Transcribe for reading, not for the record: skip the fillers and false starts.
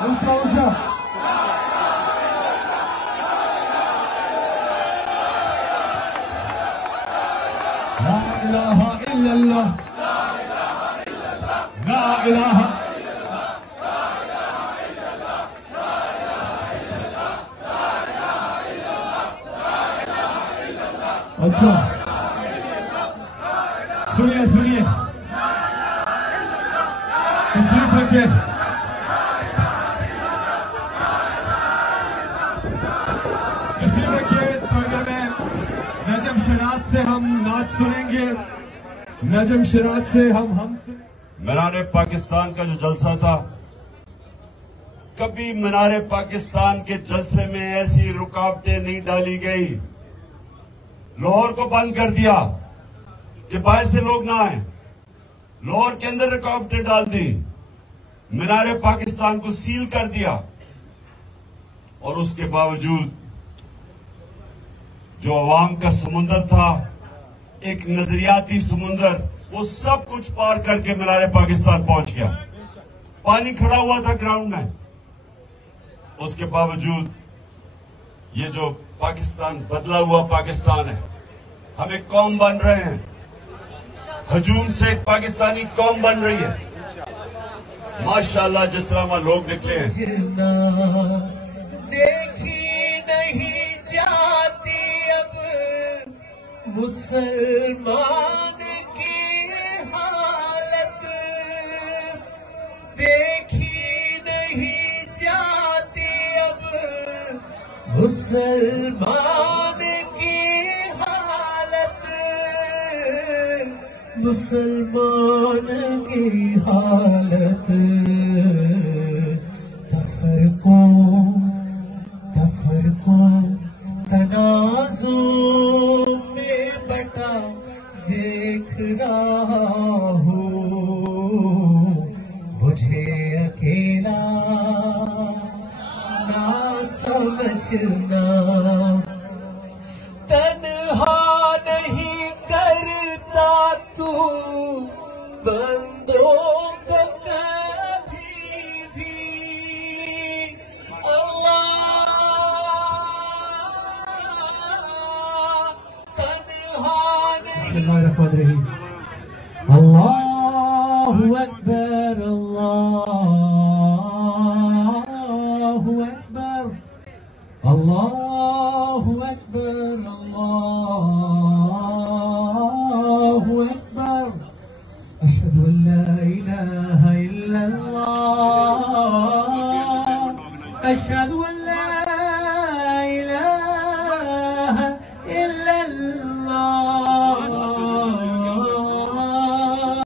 ऊंचा ऊंचा। ला इलाहा इल्लल्लाह, ला इलाहा। अच्छा सुनिए सुनिए, तशरीफ रखिए। तशरीफ रखिए। थोड़ी देर में नजम शराज से हम नाच सुनेंगे। नजम शराज से हम मीनारे पाकिस्तान का जो जलसा था, कभी मीनारे पाकिस्तान के जलसे में ऐसी रुकावटें नहीं डाली गई। लाहौर को बंद कर दिया कि बाहर से लोग ना आए, लाहौर के अंदर रुकावटें डाल दी, मीनारे पाकिस्तान को सील कर दिया। और उसके बावजूद जो अवाम का समुंदर था, एक नजरियाती समुंदर, वो सब कुछ पार करके मीनारे पाकिस्तान पहुंच गया। पानी खड़ा हुआ था ग्राउंड में। उसके बावजूद ये जो पाकिस्तान बदला हुआ पाकिस्तान है, हम एक कौम बन रहे हैं, हजूम से एक पाकिस्तानी कौम बन रही है। माशाल्लाह जिस तरह वहां लोग निकले हैं। देखी नहीं जाती अब मुसलमान की हालत, देखी नहीं जाती अब मुसलमान की हालत, मुसलमान की हालत। तफरकों तनाज़ुं में बटा देख रहा हूँ, मुझे अकेला ना समझना। तन्हा नहीं करता तू बंदों को कभी भी, अल्लाह तन्हा नहीं। बिस्मिल्लाहिर्रहमानिर्रहीम। अल्लाहु अकबर, अल्लाहु अकबर, अल्लाहु अकबर, अल्लाहु अकबर। अशहदु अल्ला इलाहा इल्लल्लाह, अशहदु